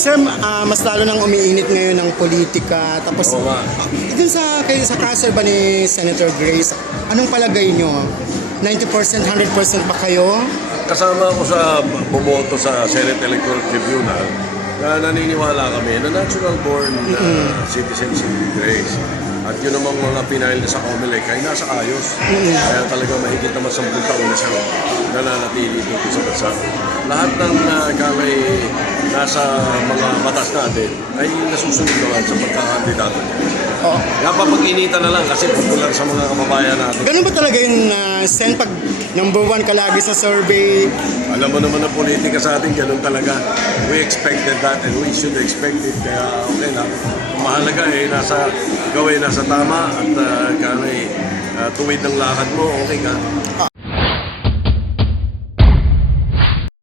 Sir, mas lalo nang umiinit ngayon ng politika. Tapos, Oo nga. dun kayo sa kaso ba ni Senator Grace, anong palagay nyo? 90%, 100% ba kayo? Kasama ako sa bumoto sa Senate Electoral Tribunal na naniniwala kami na natural born citizen si Grace. At yun namang mga pinail sa COMELEC ay nasa ayos. Kaya talaga mahigit naman 10 taon na siya nananatili dito sa bansa. Lahat ng kamay nasa mga batas natin ay nasusunod naman sa pagkakandidato niya. Oo. Napapag-initan na lang kasi popular sa mga kababayan natin. Ganun ba talaga yung Sen, pag number 1 ka lagi sa survey? Alam mo naman ang politika sa atin, ganun talaga. We expected that and we should expect it. Kaya okay lang. Ang mahalaga nasa tama at tuwid ng lakad mo, okay ka.